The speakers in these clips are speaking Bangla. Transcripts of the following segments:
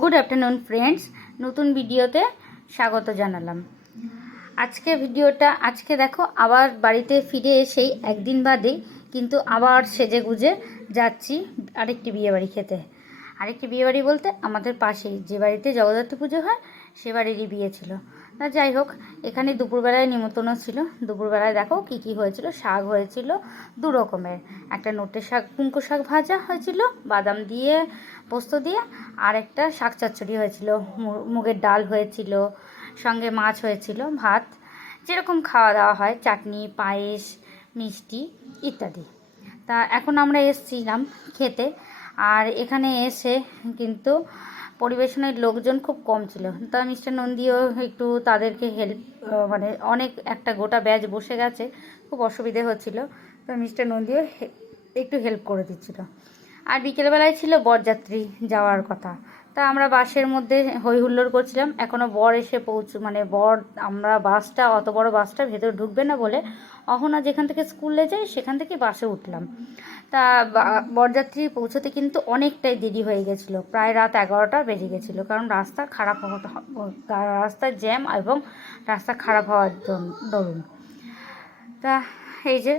গুড আফটারনুন ফ্রেন্ডস নতুন ভিডিওতে স্বাগত জানালাম। আজকে ভিডিওটা, আজকে দেখো, আবার বাড়িতে ফিরে এসেই একদিন বাদে কিন্তু আবার সেজে গুজে যাচ্ছি আরেকটি বিয়েবাড়ি খেতে। আরেকটি বিয়েবাড়ি বলতে আমাদের পাশেই, যে বাড়িতে জগদ্ধাত্রী পুজো হয়, সে বাড়িরই বিয়ে ছিল। তা যাই হোক, এখানে দুপুরবেলায় নিমন্ত্রণ ছিল। দুপুরবেলায় দেখো কি কি হয়েছিল? শাক হয়েছিল দু রকমের। একটা নোটে শাক পুঙ্কো শাক ভাজা হয়েছিল, বাদাম দিয়ে, পোস্ত দিয়ে, আর একটা শাক চচ্চড়ি হয়েছিল। মুগের ডাল হয়েছিল, সঙ্গে মাছ হয়েছিল, ভাত, যেরকম খাওয়া দাওয়া হয়, চাটনি, পায়েস, মিষ্টি ইত্যাদি। তা এখন আমরা এসছিলাম খেতে, আর এখানে এসে কিন্তু পরিবেশনের লোকজন খুব কম ছিল। তা মিস্টার নন্দীও একটু তাদেরকে হেল্প মানে অনেক একটা গোটা ব্যাচ বসে গেছে, খুব অসুবিধে হচ্ছিল। তো মিস্টার নন্দীও একটু হেল্প করে দিচ্ছিল। আর বিকেলবেলায় ছিল বরযাত্রী যাওয়ার কথা। তা আমরা বাসের মধ্যে হই হুল্লোড় করছিলাম। এখনও বর এসে পৌঁছ মানে বর, আমরা বাসটা, অত বড় বাসটা ভেতরে ঢুকবে না বলে অহনা যেখান থেকে স্কুলে যায় সেখান থেকে বাসে উঠলাম। তা বরযাত্রী পৌঁছতে কিন্তু অনেকটাই দেরি হয়ে গেছিল। প্রায় রাত এগারোটা বেজে গেছিল কারণ রাস্তা খারাপ হওয়া রাস্তার জ্যাম এবং রাস্তা খারাপ হওয়ার দরুন। তা এই যে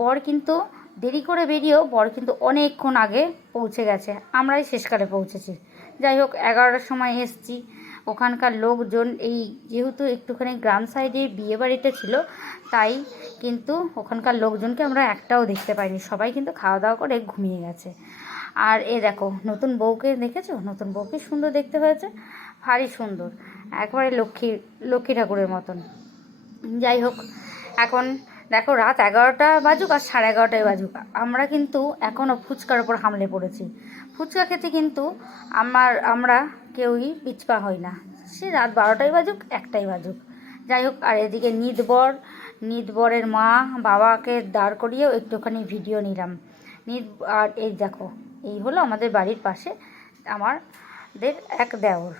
বর কিন্তু দেরি করে বেরিয়েও বর কিন্তু অনেকক্ষণ আগে পৌঁছে গেছে। আমরাই শেষকালে পৌঁছেছি। যাই হোক এগারোটার সময় এসছি। ওখানকার লোকজন এই যেহেতু একটুখানি গ্রাম সাইডে বিয়ে বাড়িটা ছিল, তাই কিন্তু ওখানকার লোকজনকে আমরা একটাও দেখতে পাইনি। সবাই কিন্তু খাওয়া দাওয়া করে ঘুমিয়ে গেছে। আর এ দেখো, নতুন বউকে দেখেছ? নতুন বউকে সুন্দর দেখতে হয়েছে? ভারী সুন্দর। একবারে লক্ষ্মী লক্ষ্মী ঠাকুরের মতন। যাই হোক এখন দেখো রাত এগারোটা বাজুক আর সাড়ে এগারোটায় বাজুক। আমরা কিন্তু এখনও ফুচকার ওপর হামলে পড়েছি। ফুচকা খেতে কিন্তু আমার, আমরা কেউই পিছপা হই না। সে রাত বারোটাই বাজুক, একটাই বাজুক। যাই হোক, আর এদিকে নিদবর, নিদবরের মা বাবাকে দাঁড় করিয়েও একটুখানি ভিডিও নিলাম। নিদ, আর এই দেখো, এই হলো আমাদের বাড়ির পাশে আমাদের এক দেওর।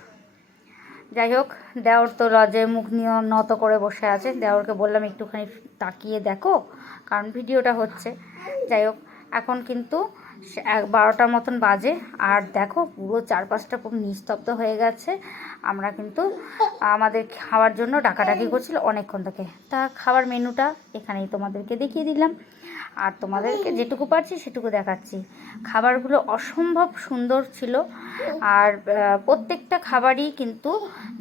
যাই হোক, দেওর তো লজে মুখ নিয়ে নত করে বসে আছে। দেওরকে বললাম, একটুখানি তাকিয়ে দেখো, কারণ ভিডিওটা হচ্ছে। যাই হোক, এখন কিন্তু এক বারোটার মতন বাজে। আর দেখো, পুরো চারপাশটা খুব নিস্তব্ধ হয়ে গেছে। আমরা কিন্তু আমাদের খাওয়ার জন্য ডাকাডাকি করছিল অনেকক্ষণ থেকে। তা খাবার মেনুটা এখানেই তোমাদেরকে দেখিয়ে দিলাম। আর তোমাদেরকে যেটুকু পারছি সেটুকু দেখাচ্ছি। খাবারগুলো অসম্ভব সুন্দর ছিল। আর প্রত্যেকটা খাবারই কিন্তু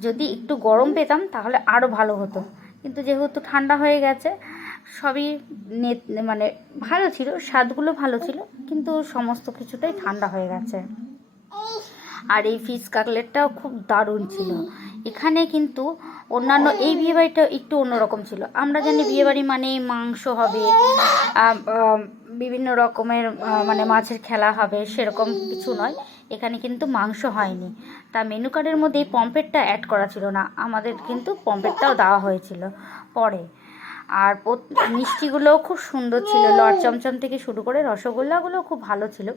যদি একটু গরম পেতাম তাহলে আরও ভালো হতো। কিন্তু যেহেতু ঠান্ডা হয়ে গেছে সবই নে- মানে ভালো ছিল, স্বাদগুলো ভালো ছিল, কিন্তু সমস্ত কিছুটাই ঠান্ডা হয়ে গেছে। আর এই ফিশ কাকলেটটাও খুব দারুণ ছিল। এখানে কিন্তু অন্যান্য, এই বিয়েবাড়িটা একটু অন্যরকম ছিল। আমরা জানি বিয়েবাড়ি মানে মাংস হবে বিভিন্ন রকমের মানে মাছের খেলা হবে, সেরকম কিছু নয়। এখানে কিন্তু মাংস হয়নি। তা মেনু কার্ডের মধ্যে এই পম্পেটটা অ্যাড করা ছিল না। আমাদের কিন্তু পম্পেটটাও দেওয়া হয়েছিল। পরে আর মিষ্টিগুলোও খুব সুন্দর ছিল। লট চমচম থেকে শুরু করে রসগোল্লাগুলো খুব ভালো ছিল।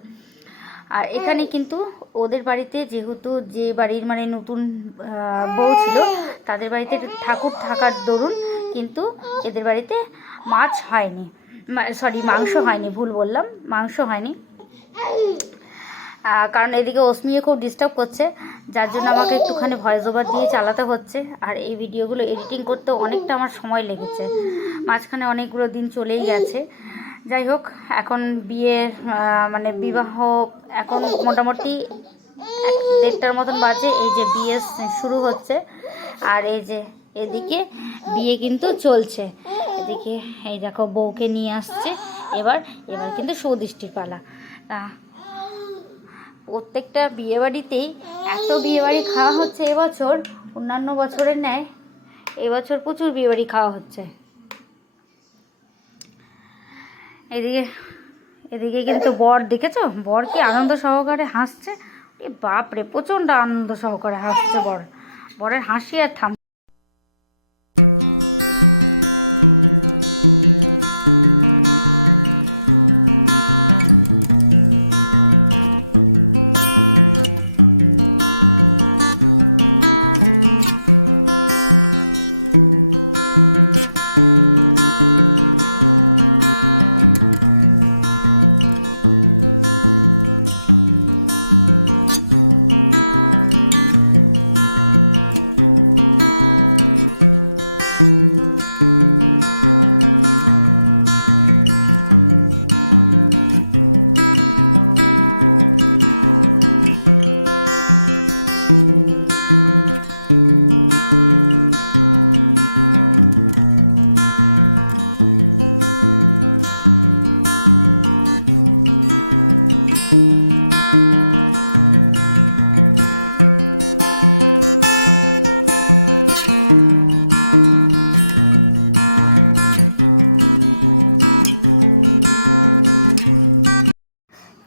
আর এখানে কিন্তু ওদের বাড়িতে যেহেতু যে বাড়ির মানে নতুন বউ ছিল তাদের বাড়িতে ঠাকুর থাকার দরুন কিন্তু এদের বাড়িতে মাছ হয়নি। সরি মাংস হয়নি ভুল বললাম। মাংস হয়নি। কারণ এদিকে অসমিও খুব ডিস্টার্ব করছে, যার জন্য আমাকে একটুখানি ভয়েস ওভার দিয়ে চালাতে হচ্ছে। আর এই ভিডিওগুলো এডিটিং করতে অনেকটা আমার সময় লেগেছে। মাঝখানে অনেকগুলো দিন চলেই গেছে। যাই হোক, এখন বিয়ে মানে বিবাহ এখন মোটামুটি দেড়টার মতন বাজে। এই যে বিয়ে শুরু হচ্ছে। আর এই যে এদিকে বিয়ে কিন্তু চলছে। এদিকে এই দেখো বউকে নিয়ে আসছে। এবার এবার কিন্তু সৌদৃষ্টির পালা। তা প্রত্যেকটা বিয়েবাড়িতেই এত বিয়েবাড়ি খাওয়া হচ্ছে এবছর, অন্যান্য বছরের ন্যায় এবছর প্রচুর বিয়েবাড়ি খাওয়া হচ্ছে। এদিকে এদিকে কিন্তু বর, দেখেছ? বর কি আনন্দ সহকারে হাসছে? বাপরে, প্রচণ্ড আনন্দ সহকারে হাসছে বর। বরের হাসি আর থাম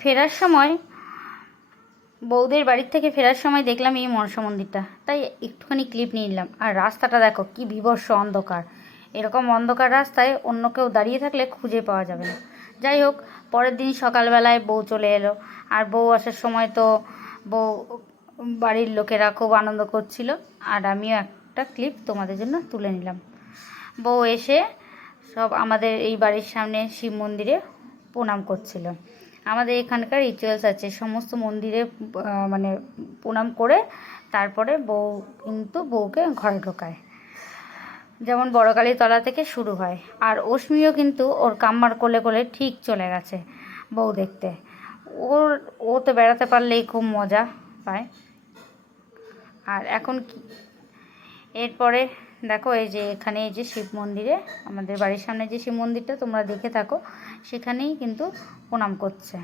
ফেরার সময় বৌদের বাড়ির থেকে ফেরার সময় দেখলাম এই মনসা মন্দিরটা। তাই একটুখানি ক্লিপ নিয়ে নিলাম। আর রাস্তাটা দেখো, কি বিভৎস অন্ধকার। এরকম অন্ধকার রাস্তায় অন্য কেউ দাঁড়িয়ে থাকলে খুঁজে পাওয়া যাবে না। যাই হোক, পরের দিন সকালবেলায় বউ চলে এলো। আর বউ আসার সময় তো বউ বাড়ির লোকেরা খুব আনন্দ করছিল। আর আমিও একটা ক্লিপ তোমাদের জন্য তুলে নিলাম। বউ এসে সব আমাদের এই বাড়ির সামনে শিব মন্দিরে প্রণাম করছিল। আমাদের এখানকার রিচুয়ালস আছে। সমস্ত মন্দিরে মানে প্রণাম করে তারপরে বউ কিন্তু বউকে ঘরে ঢোকায়। যেমন বড়কালী তলা থেকে শুরু হয়। আর অশ্মিও কিন্তু ওর কাম্মার কোলে কোলে ঠিক চলে গেছে বউ দেখতে। ওর, ও তো বেড়াতে পারলেই খুব মজা পায়। আর এখন কি? এরপরে দেখো, এই যে এখানে এই যে শিব মন্দিরে, আমাদের বাড়ির সামনে যে শিব মন্দিরটা তোমরা দেখে থাকো, সেখানেই কিন্তু প্রণাম করছে।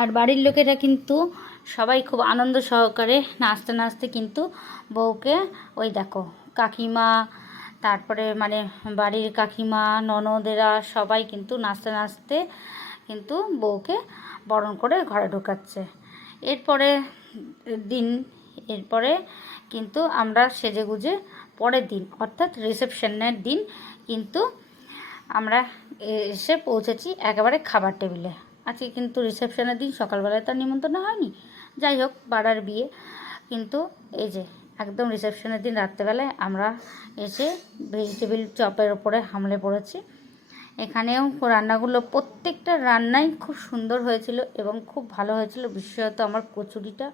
আর বাড়ির লোকেরা কিন্তু সবাই খুব আনন্দ সহকারে নাচতে নাচতে কিন্তু বউকে ওই দেখো কাকিমা, তারপরে মানে বাড়ির কাকিমা, ননদেরা সবাই কিন্তু নাচতে নাচতে কিন্তু বউকে বরণ করে ঘরে ঢোকাচ্ছে। এরপরে দিন, এরপরে কিন্তু আমরা সেজে গুজে পরের দিন, অর্থাৎ রিসেপশনের দিন কিন্তু আমরা এসে পৌঁছেছি একেবারে খাবার টেবিলে। আজকে কিন্তু রিসেপশনের দিন, সকালবেলায় তো আর নিমন্ত্রণ হয়নি। যাই হোক পাড়ার বিয়ে। কিন্তু এই যে, একদম রিসেপশনের দিন রাত্রেবেলায় আমরা এসে ভেজিটেবিল চপের ওপরে হামলে পড়েছি। এখানেও রান্নাগুলো, প্রত্যেকটা রান্নাই খুব সুন্দর হয়েছিল এবং খুব ভালো হয়েছিল। বিশেষত আমার কচুরিটা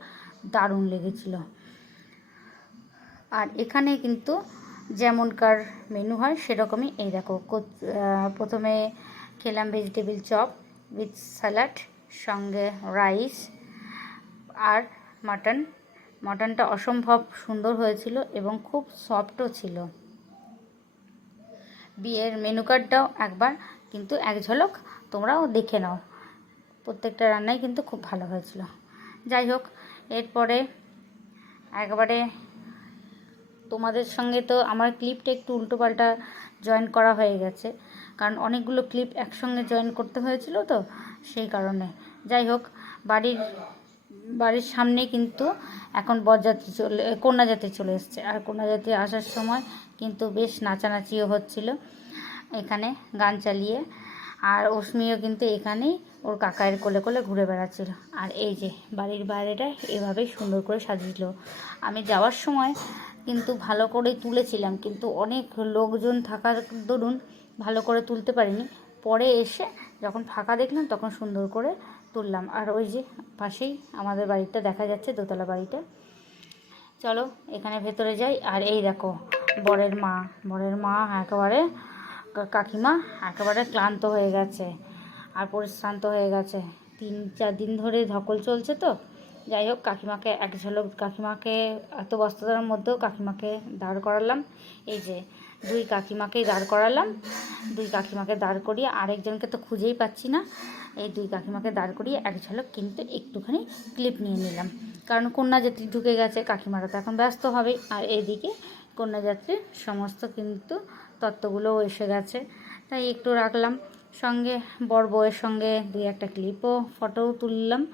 দারুণ লেগেছিল। আর এখানে কিন্তু যেমনকার মেনু হয়, সেরকমই এই দেখো প্রথমে খেলাম ভেজিটেবিল চপ উইথ স্যালাড সঙ্গে রাইস আর মাটন মাটনটা অসম্ভব সুন্দর হয়েছিল এবং খুব সফটও ছিল। বিয়ের মেনু কার্ডটাও একবার, কিন্তু এক ঝলক তোমরাও দেখে নাও। প্রত্যেকটা রান্নাই কিন্তু খুব ভালো হয়েছিল। যাই হোক, এরপরে একবারে তোমাদের সঙ্গে তো আমার ক্লিপটা একটু উল্টোপাল্টা জয়েন করা হয়ে গেছে। কারণ অনেকগুলো ক্লিপ একসঙ্গে জয়েন করতে হয়েছিল তো, সেই কারণে। যাই হোক, বাড়ির বাড়ির সামনে কিন্তু এখন বরযাত্রী চলে, কন্যাযাত্রী চলে এসছে। আর কন্যাযাত্রী আসার সময় কিন্তু বেশ নাচানাচিও হচ্ছিল এখানে গান চালিয়ে। আর অশ্মিও কিন্তু এখানেই ওর কাকায়ের কোলে কোলে ঘুরে বেড়াচ্ছিল। আর এই যে বাড়ির বাইরেটা এভাবেই সুন্দর করে সাজিয়েছিল। আমি যাওয়ার সময় কিন্তু ভালো করেই তুলেছিলাম, কিন্তু অনেক লোকজন থাকার দরুন ভালো করে তুলতে পারিনি। পরে এসে যখন ফাঁকা দেখলাম, তখন সুন্দর করে তুললাম। আর ওই যে পাশেই আমাদের বাড়িটা দেখা যাচ্ছে, দোতলা বাড়িটা। চলো, এখানে ভেতরে যাই। আর এই দেখো, বরের মা। বরের মা একেবারে কাকিমা একেবারে ক্লান্ত হয়ে গেছে আর পরিশ্রান্ত হয়ে গেছে। তিন, চার দিন ধরে ধকল চলছে তো। যাই হোক, কাকিমাকে এক ঝলক, কাকিমাকে এত ব্যস্ততার মধ্যেও কাকিমাকে দাঁড় করালাম। এই যে দুই কাকিমাকেই দাঁড় করালাম। দুই কাকিমাকে দাঁড় করিয়ে আরেকজনকে তো খুঁজেই পাচ্ছি না। এই দুই কাকিমাকে দাঁড় করিয়ে এক ঝলক কিন্তু একটুখানি ক্লিপ নিয়ে নিলাম। কারণ কন্যাযাত্রী ঢুকে গেছে, কাকিমারা তো এখন ব্যস্ত হবে। আর এদিকে কন্যাযাত্রীর সমস্ত কিন্তু তত্ত্বগুলোও এসে গেছে। তাই একটু রাখলাম। সঙ্গে বর বউয়ের সঙ্গে দুই একটা ক্লিপও, ফটোও তুললাম।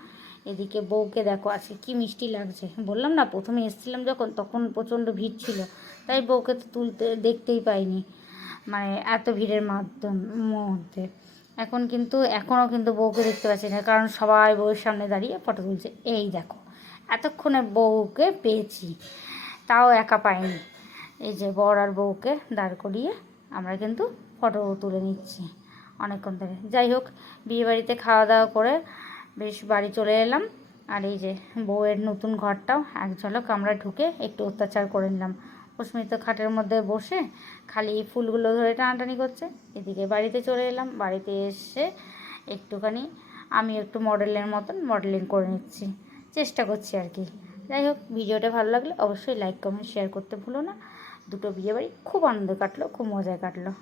এদিকে বউকে দেখো, আজকে কি মিষ্টি লাগছে। বললাম না, প্রথমে এসেছিলাম যখন, তখন প্রচণ্ড ভিড় ছিল। তাই বউকে তো তুলতে, দেখতেই পাইনি। মানে এত ভিড়ের মাধ্যম, মধ্যে। এখন কিন্তু, এখনও কিন্তু বউকে দেখতে পাচ্ছি না, কারণ সবাই বউয়ের সামনে দাঁড়িয়ে ফটো তুলছে। এই দেখো, এতক্ষণে বউকে পেয়েছি, তাও একা পাইনি। এই যে বর আর বউকে দাঁড় করিয়ে আমরা কিন্তু ফটো তুলে নিচ্ছি অনেকক্ষণ ধরে। যাই হোক, বিয়ে বাড়িতে খাওয়া দাওয়া করে বেশ বাড়ি চলে এলাম। আর এই যে বউয়ের নতুন ঘরটাও, এক ঝলক আমরা ঢুকে একটু অত্যাচার করে নিলাম। অস্মিত খাটের মধ্যে বসে খালি ফুলগুলো ধরে টানাটানি করছে। এদিকে বাড়িতে চলে এলাম। বাড়িতে এসে একটুখানি আমি একটু মডেলের মতন মডেলিং করে নিচ্ছি। চেষ্টা করছি আর কি। যাই হোক, ভিডিওটা ভালো লাগলে অবশ্যই লাইক, কমেন্ট, শেয়ার করতে ভুলো না। দুটো বিয়েবাড়ি খুব আনন্দ কাটলো, খুব মজায় কাটলো।